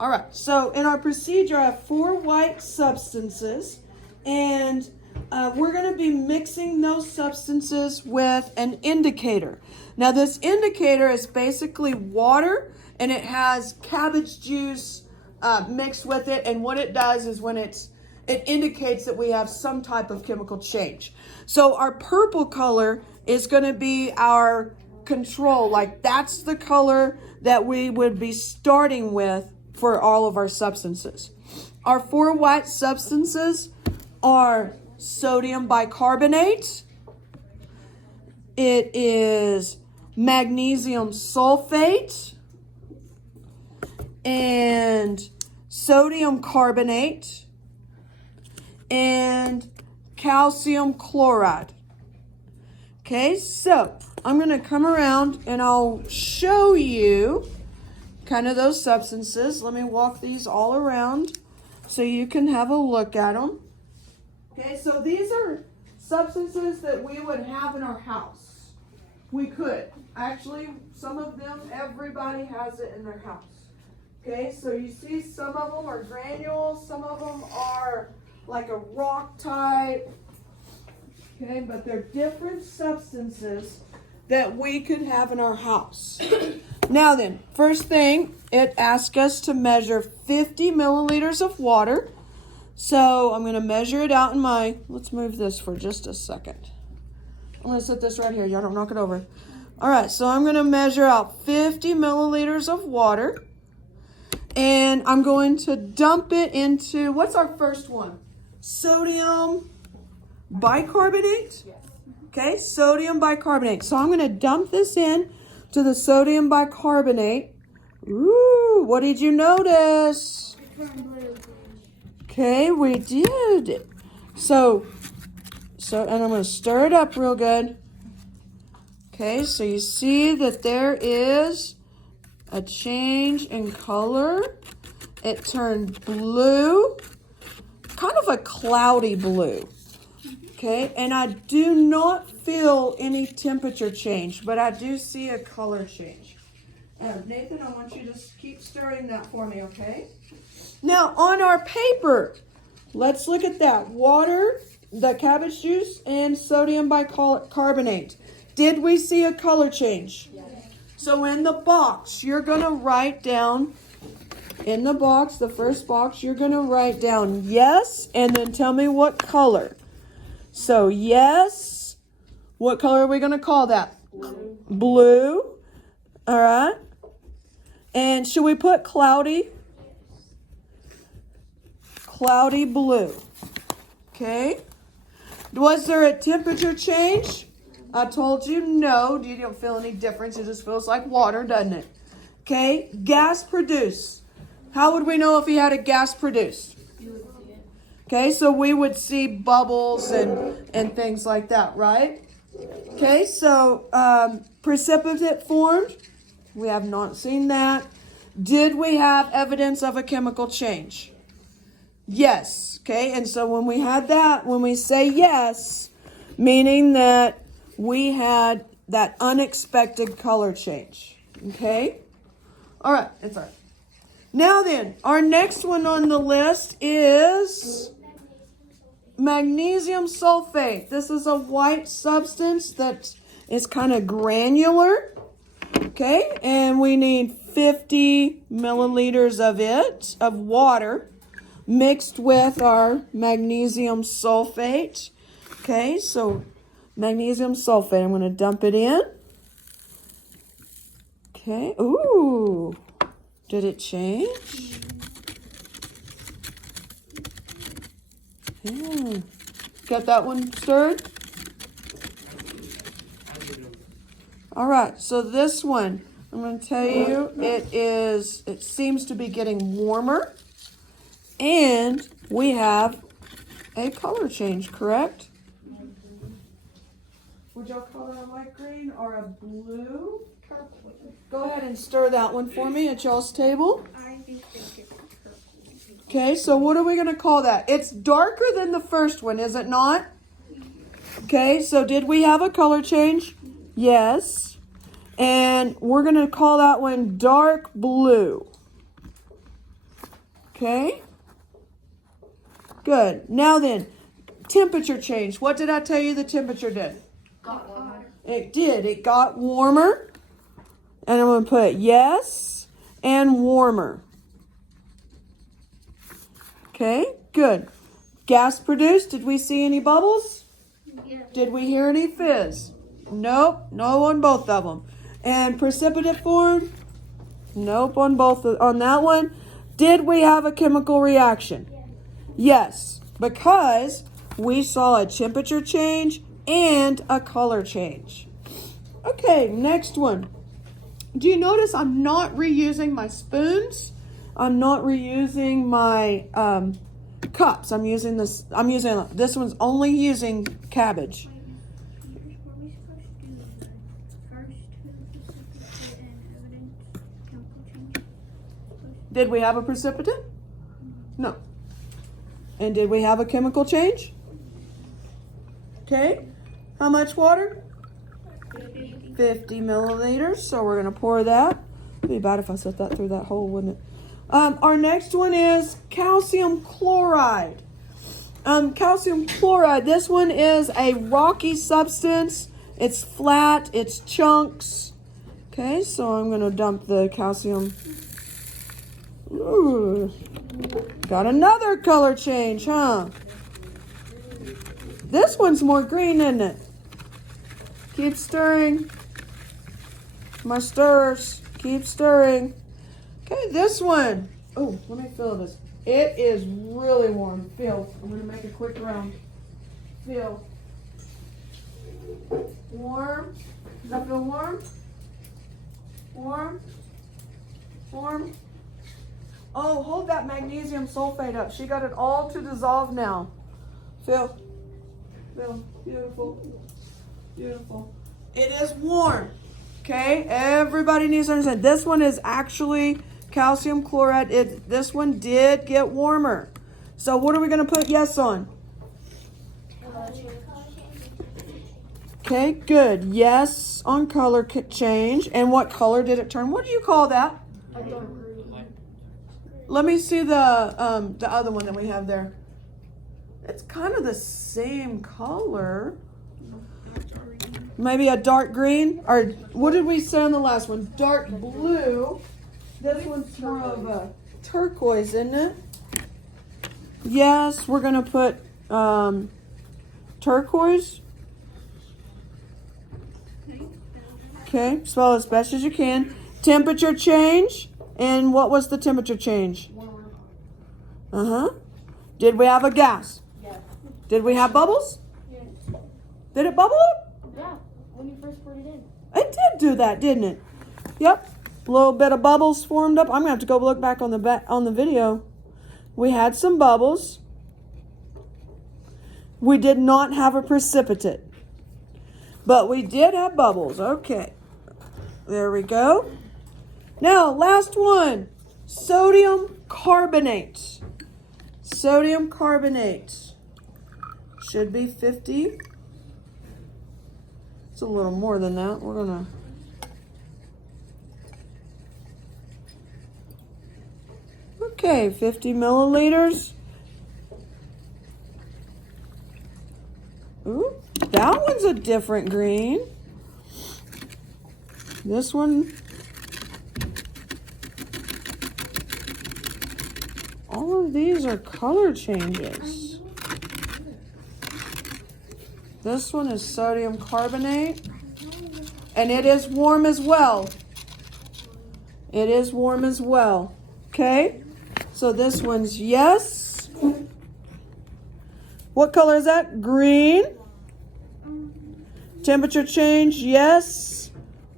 All right, so in our procedure, I have 4 white substances, and we're going to be mixing those substances with an indicator. Now, this indicator is basically water, and it has cabbage juice mixed with it, and what it does is when it indicates that we have some type of chemical change. So our purple color is going to be our control, like that's the color that we would be starting with for all of our substances. Our 4 white substances are sodium bicarbonate, it is magnesium sulfate, and sodium carbonate, and calcium chloride. Okay, so I'm going to come around and I'll show you kind of those substances. Let me walk these all around so you can have a look at them. Okay, so these are substances that we would have in our house. We could. Actually, some of them, everybody has it in their house. Okay, so you see some of them are granules, some of them are like a rock type. Okay, but they're different substances that we could have in our house. Now then, first thing, it asks us to measure 50 milliliters of water. So I'm going to measure it out in my, let's move this for just a second. I'm going to set this right here. Y'all don't knock it over. All right, so I'm going to measure out 50 milliliters of water. And I'm going to dump it into, what's our first one? Sodium bicarbonate? Yes. Okay, sodium bicarbonate. So I'm going to dump this in to the sodium bicarbonate. Ooh, what did you notice? Okay, we did. So, and I'm going to stir it up real good. Okay, so you see that there is a change in color. It turned blue, kind of a cloudy blue. Okay, and I do not feel any temperature change, but I do see a color change. Nathan, I want you to keep stirring that for me, okay? Now, on our paper, let's look at that. Water, the cabbage juice, and sodium bicarbonate. Did we see a color change? Yes. So in the box, you're going to write down, in the box, the first box, you're going to write down yes, and then tell me what color. So yes, what color are we going to call that? Blue. Blue. All right. And should we put cloudy? Cloudy blue. Okay. Was there a temperature change? I told you no. You don't feel any difference. It just feels like water, doesn't it? Okay. Gas produced. How would we know if he had a gas produced? Okay, so we would see bubbles and things like that, right? Okay, so precipitate formed. We have not seen that. Did we have evidence of a chemical change? Yes. Okay, and so when we had that, when we say yes, meaning that we had that unexpected color change. Okay? All right, it's all right. Now then, our next one on the list is magnesium sulfate. This is a white substance that is kind of granular. Okay, and we need 50 milliliters of it, of water, mixed with our magnesium sulfate. Okay, so magnesium sulfate, I'm going to dump it in. Okay, ooh, did it change? Yeah. Got that one stirred? All right, so this one, I'm going to tell you, it seems to be getting warmer, and we have a color change, correct? Would y'all call it a light green or a blue? Purple. Go ahead and stir that one for me at y'all's table. I think it's purple. Okay, so what are we going to call that? It's darker than the first one, is it not? Okay, so did we have a color change? Yes. And we're going to call that one dark blue. Okay. Good. Now then, temperature change. What did I tell you the temperature did? Got warmer. It did. It got warmer. And I'm going to put yes and warmer. Okay, good. Gas produced. Did we see any bubbles? Yes. Did we hear any fizz? Nope. No on both of them. And precipitate formed? Nope on both on that one. Did we have a chemical reaction? Yes, because we saw a temperature change and a color change. Okay, next one. Do you notice I'm not reusing my spoons? I'm not reusing my cups. I'm using this one's only using cabbage. Did we have a precipitate? No. And did we have a chemical change? Okay. How much water? 50 milliliters. So we're going to pour that. It'd be bad if I set that through that hole, wouldn't it? Our next one is calcium chloride. Calcium chloride. This one is a rocky substance. It's flat. It's chunks. Okay, so I'm going to dump the calcium. Ooh, got another color change, huh? This one's more green, isn't it? Keep stirring. My stirs. Keep stirring. Okay, this one. Oh, let me feel this. It is really warm. Feel. I'm going to make a quick round. Feel. Warm. Does that feel warm? Warm. Warm. Oh, hold that magnesium sulfate up. She got it all to dissolve now. Feel. Feel. Beautiful. Beautiful. It is warm. Okay, everybody needs to understand. This one is actually calcium chloride. This one did get warmer. So what are we going to put yes on? Okay, good. Yes on color change. And what color did it turn? What do you call that? Let me see the other one that we have there. It's kind of the same color. Maybe a dark green? Or what did we say on the last one? Dark blue. This one's more of a turquoise, isn't it? Yes, we're going to put turquoise. Okay, spell as best as you can. Temperature change. And what was the temperature change? Warmer. Uh-huh. Did we have a gas? Yes. Did we have bubbles? Yes. Did it bubble up? Yeah. When you first put it in. It did do that, didn't it? Yep. A little bit of bubbles formed up. I'm going to have to go look back on the video. We had some bubbles. We did not have a precipitate. But we did have bubbles. Okay. There we go. Now, last one. Sodium carbonate. Sodium carbonate. Should be 50. It's a little more than that. We're going to... Okay, 50 milliliters. Ooh, that one's a different green. This one... All of these are color changes. This one is sodium carbonate. And it is warm as well. It is warm as well. Okay? So this one's yes. What color is that? Green. Temperature change, yes.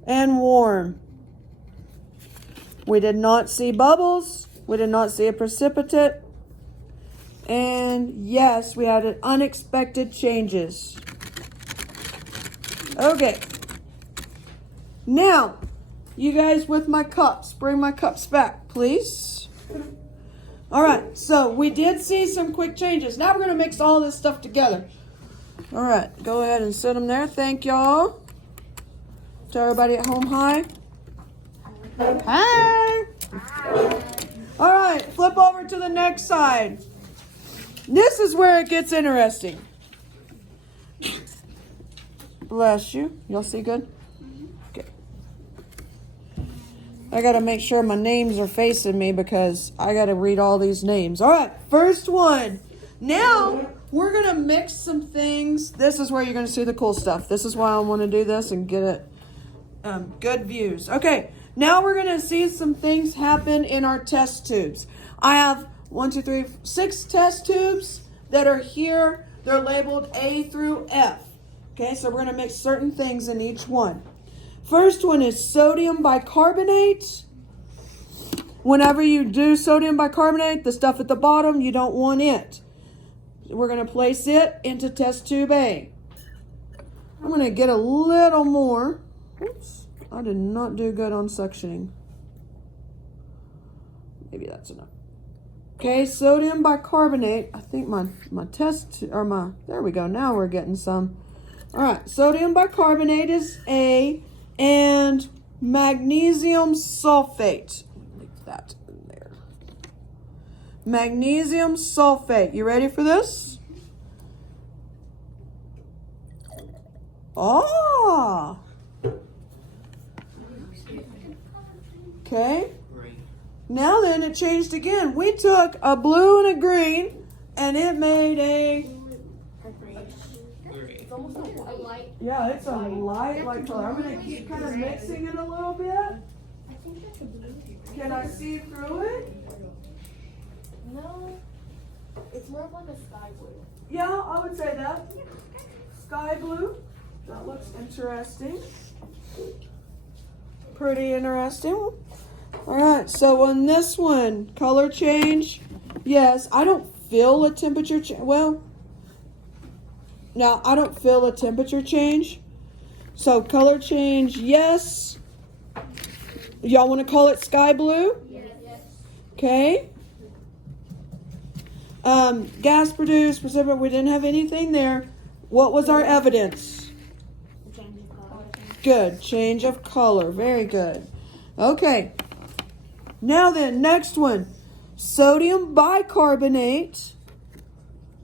And warm. We did not see bubbles. We did not see a precipitate. And yes, we had unexpected changes. Okay. Now, you guys with my cups, bring my cups back, please. All right, so we did see some quick changes. Now we're going to mix all this stuff together. All right, go ahead and set them there. Thank y'all. Tell everybody at home hi. Hi. All right, flip over to the next side. This is where it gets interesting. Bless you. Y'all see good? Okay. I got to make sure my names are facing me because I got to read all these names. All right, first one. Now, we're going to mix some things. This is where you're going to see the cool stuff. This is why I want to do this and get it good views. Okay, now we're going to see some things happen in our test tubes. I have 6 test tubes that are here. They're labeled A through F. Okay, so we're going to mix certain things in each one. First one is sodium bicarbonate. Whenever you do sodium bicarbonate, the stuff at the bottom, you don't want it. We're going to place it into test tube A. I'm going to get a little more. Oops, I did not do good on sectioning. Maybe that's enough. Okay, sodium bicarbonate. I think my test, or my, there we go. Now we're getting some. All right, sodium bicarbonate is A, and magnesium sulfate. Leave that in there. Magnesium sulfate. You ready for this? Oh. Okay. Now then, it changed again. We took a blue and a green, and it made a... It's almost a light. Yeah, it's a light color. I'm going to keep kind of mixing it a little bit. I think that's a blue. Can I see through it? No. It's more of like a sky blue. Yeah, I would say that. Sky blue. That looks interesting. Pretty interesting. All right, so on this one, color change. Yes, I don't feel a temperature change. Well, now I don't feel a temperature change. So color change, yes. Y'all want to call it sky blue? Yes. Okay. Gas produced, precipitate, we didn't have anything there. What was our evidence? Change of color. Good, change of color, very good. Okay. Now then, next one. Sodium bicarbonate.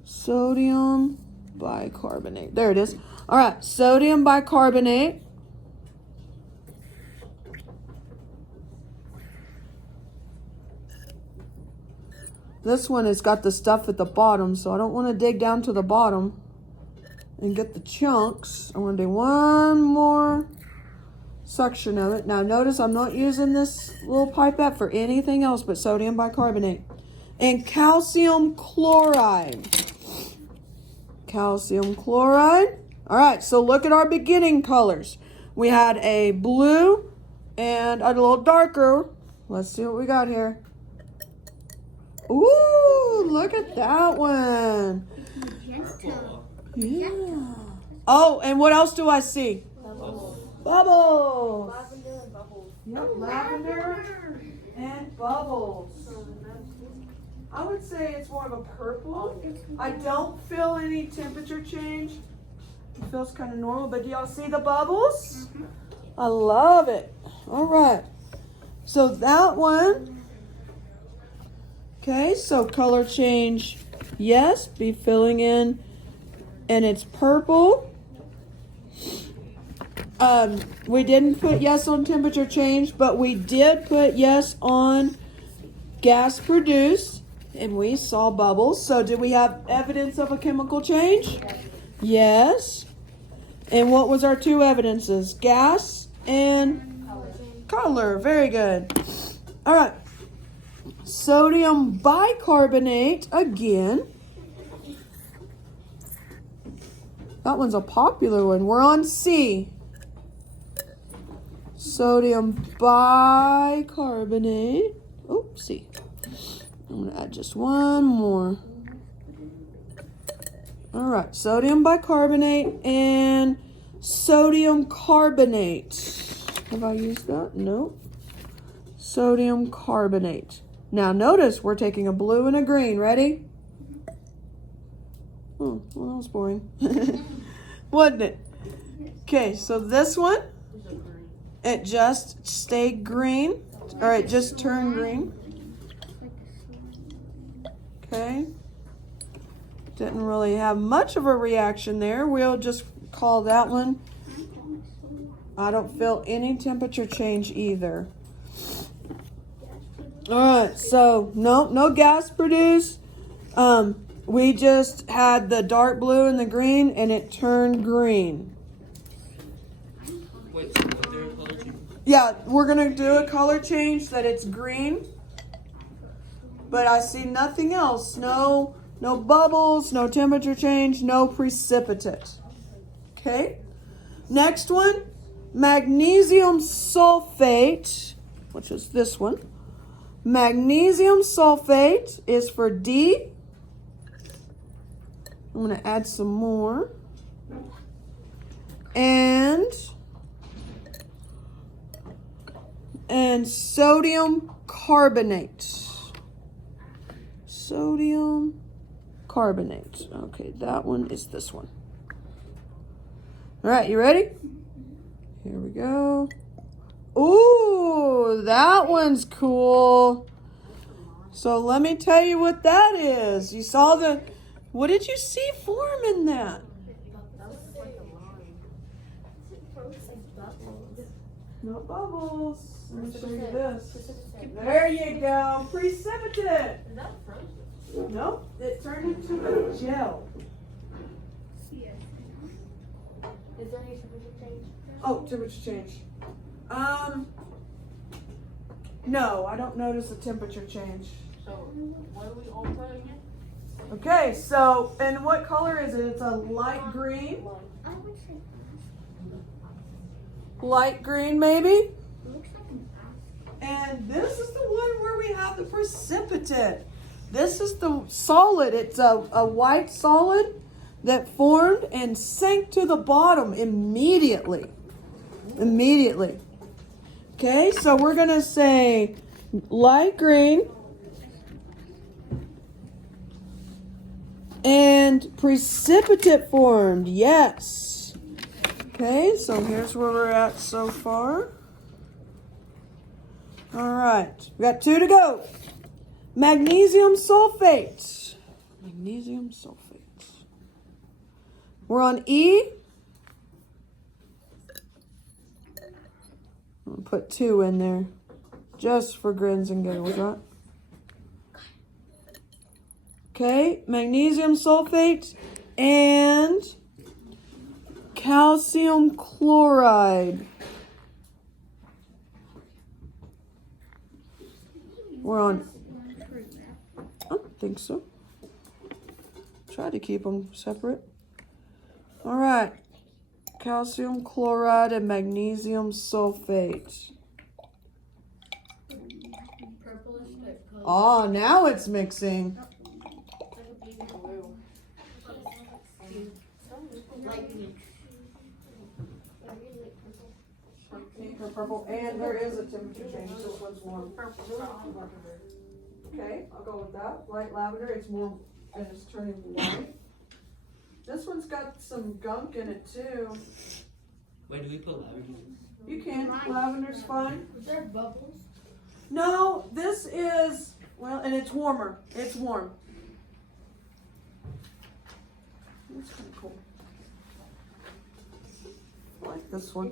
Sodium bicarbonate. There it is. All right, sodium bicarbonate. This one has got the stuff at the bottom, so I don't want to dig down to the bottom and get the chunks. I'm going to do one more section of it. Now notice I'm not using this little pipette for anything else but sodium bicarbonate. And calcium chloride. Calcium chloride. All right, so look at our beginning colors. We had a blue and a little darker. Let's see what we got here. Ooh, look at that one. Magenta. Yeah. Oh, and what else do I see? Bubbles. Lavender and bubbles. Yep, lavender and bubbles. I would say it's more of a purple. I don't feel any temperature change. It feels kind of normal, but do y'all see the bubbles? I love it. All right. So that one. Okay, so color change, yes, be filling in, and it's purple. We didn't put yes on temperature change, but we did put yes on gas produced, and we saw bubbles. So did we have evidence of a chemical change? Yes. And what was our two evidences? Gas and color. Very good. All right. Sodium bicarbonate again. That one's a popular one. We're on C. Sodium bicarbonate. Oopsie. I'm going to add just one more. All right. Sodium bicarbonate and sodium carbonate. Have I used that? No. Sodium carbonate. Now notice we're taking a blue and a green. Ready? Oh, well, that was boring. Wasn't it? Okay, so this one, it just stayed green. Or it just turned green. Okay. Didn't really have much of a reaction there. We'll just call that one. I don't feel any temperature change either. All right, so no gas produced. We just had the dark blue and the green, and it turned green. Wait, so was there a color change? Yeah, we're gonna do a color change that it's green. But I see nothing else. No bubbles, no temperature change, no precipitate. Okay. Next one, magnesium sulfate, which is this one. Magnesium sulfate is for D. I'm going to add some more. And sodium carbonate. Sodium carbonate. Okay, that one is this one. All right, you ready? Here we go. Ooh, that one's cool. So let me tell you what that is. You saw the, what did you see form in that? No bubbles. Let me show you this. There you go. Precipitate. Is that frozen? Nope, it turned into a gel. Is there any temperature change? Oh, temperature change. No, I don't notice a temperature change. So, what are we all putting in? Okay, so, and what color is it? It's a light green? I would say Light green, maybe? it looks like an ass. And this is the one where we have the precipitate. This is the solid. It's a white solid that formed and sank to the bottom immediately. Immediately. Okay, so we're going to say light green and precipitate formed. Yes. Okay, so here's where we're at so far. All right, we got 2 to go. Magnesium sulfate. Magnesium sulfate. We're on E. I'm gonna put 2 in there, just for grins and giggles, right? Okay, magnesium sulfate and calcium chloride. We're on. I don't think so. Try to keep them separate. All right. Calcium chloride and magnesium sulfate. Purplish type color. Oh, now it's mixing. Like a baby blue. Light pink. Pink or purple, and there is a temperature change. This one's warm. Okay, I'll go with that. Light lavender, it's more, and it's turning white. This one's got some gunk in it too. Wait, do we put lavender? You can. Lavender's fine. Is there bubbles? No, this is, well, and it's warmer. It's warm. That's kind of cool. I like this one.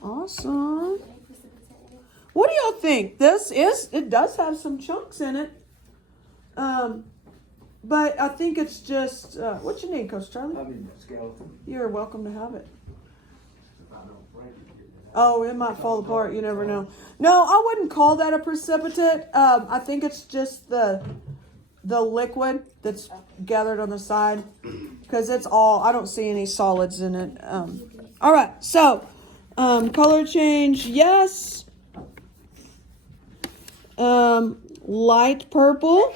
Awesome. What do y'all think? It does have some chunks in it. But I think it's just, what you need, Coach Charlie? I mean, skeleton. You're welcome to have it. I don't break it. Oh, it might fall apart. You never know. No, I wouldn't call that a precipitate. I think it's just the liquid that's gathered on the side, because it's all, I don't see any solids in it. All right, so color change, yes. Light purple.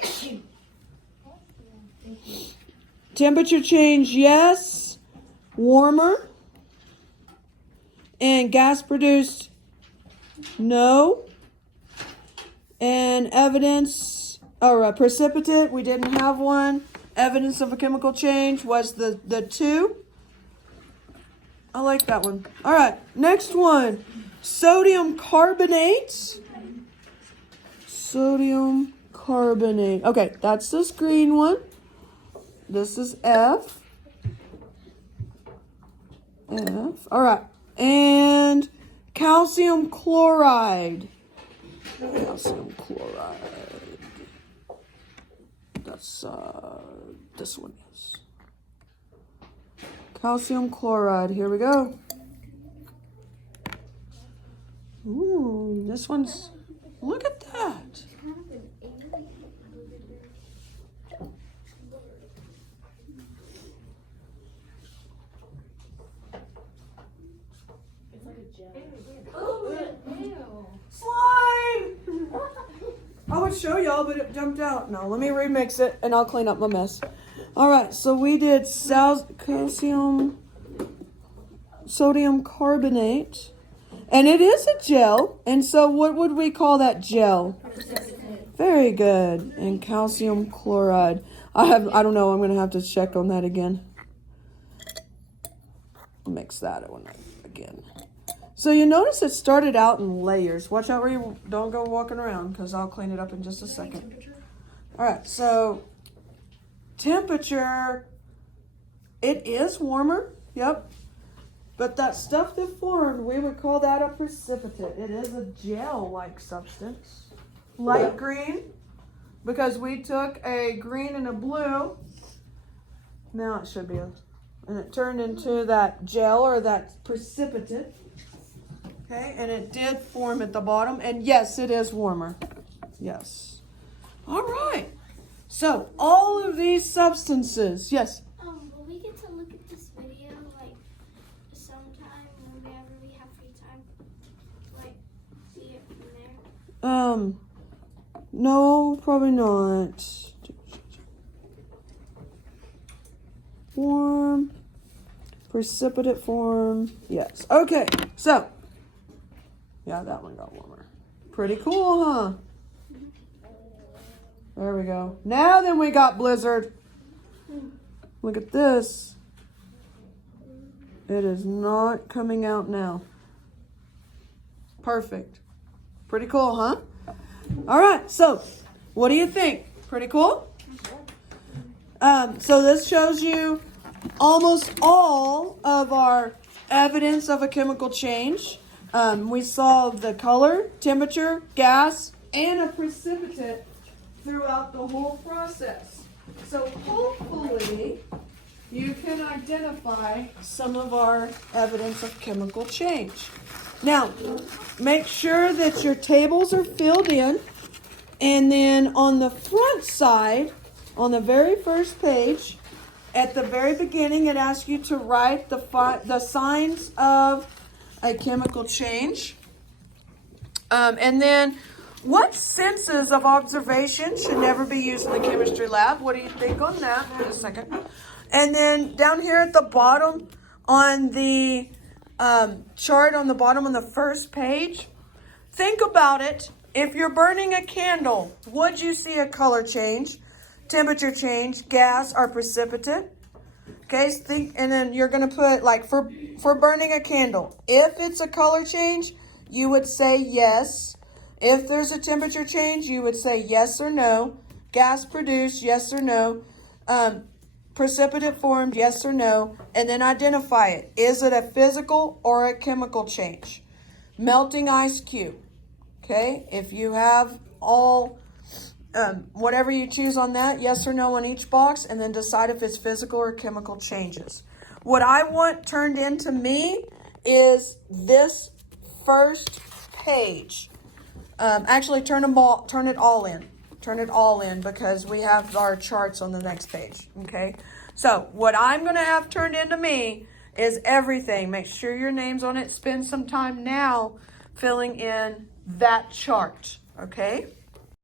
Temperature change, yes. Warmer. And gas produced, no. And evidence, or precipitate, we didn't have one. Evidence of a chemical change was the 2. I like that one. All right, next one. Sodium carbonate. Sodium carbonate. Okay, that's this green one. This is F. F. All right. And calcium chloride. Calcium chloride. That's this one is. Calcium chloride. Here we go. Ooh, this one's, look at that. It's like a gel. Slime! I would show y'all, but it jumped out. No, let me remix it and I'll clean up my mess. All right, so we did calcium, sodium carbonate, and it is a gel. And so what would we call that gel? Very good. And calcium chloride. I don't know, I'm going to have to check on that again. Mix that one again. So you notice it started out in layers. Watch out where you don't go walking around because I'll clean it up in just a second. All right, so temperature, it is warmer, yep. But that stuff that formed, we would call that a precipitate. It is a gel-like substance. Light green, because we took a green and a blue. Now it should be, and it turned into that gel or that precipitate. Okay, and it did form at the bottom. And yes, it is warmer. Yes. All right. So all of these substances, yes. Will we get to look at this video like sometime whenever we have free time? Like see it from there? No, probably not. Form, precipitate form, yes. Okay, so, yeah, that one got warmer. Pretty cool, huh? There we go. Now then we got blizzard. Look at this. It is not coming out now. Perfect. Pretty cool, huh? All right, so what do you think? Pretty cool? So this shows you almost all of our evidence of a chemical change. We saw the color, temperature, gas, and a precipitate throughout the whole process. So hopefully you can identify some of our evidence of chemical change. Now, make sure that your tables are filled in. And then on the front side, on the very first page, at the very beginning, it asks you to write the signs of a chemical change. And then, what senses of observation should never be used in the chemistry lab? What do you think on that? In a second. And then down here at the bottom, on the chart on the bottom on the first page, think about it. If you're burning a candle, would you see a color change, temperature change, gas, or precipitate? Okay, think, and then you're going to put, like, for burning a candle, if it's a color change, you would say yes. If there's a temperature change, you would say yes or no. Gas produced, yes or no. Precipitate formed, yes or no. And then identify it. Is it a physical or a chemical change? Melting ice cube. Okay, if you have all, whatever you choose on that, yes or no on each box, and then decide if it's physical or chemical changes. What I want turned into me is this first page. Actually, turn it all in. Turn it all in because we have our charts on the next page. Okay, so what I'm going to have turned into me is everything. Make sure your name's on it. Spend some time now filling in that chart, okay?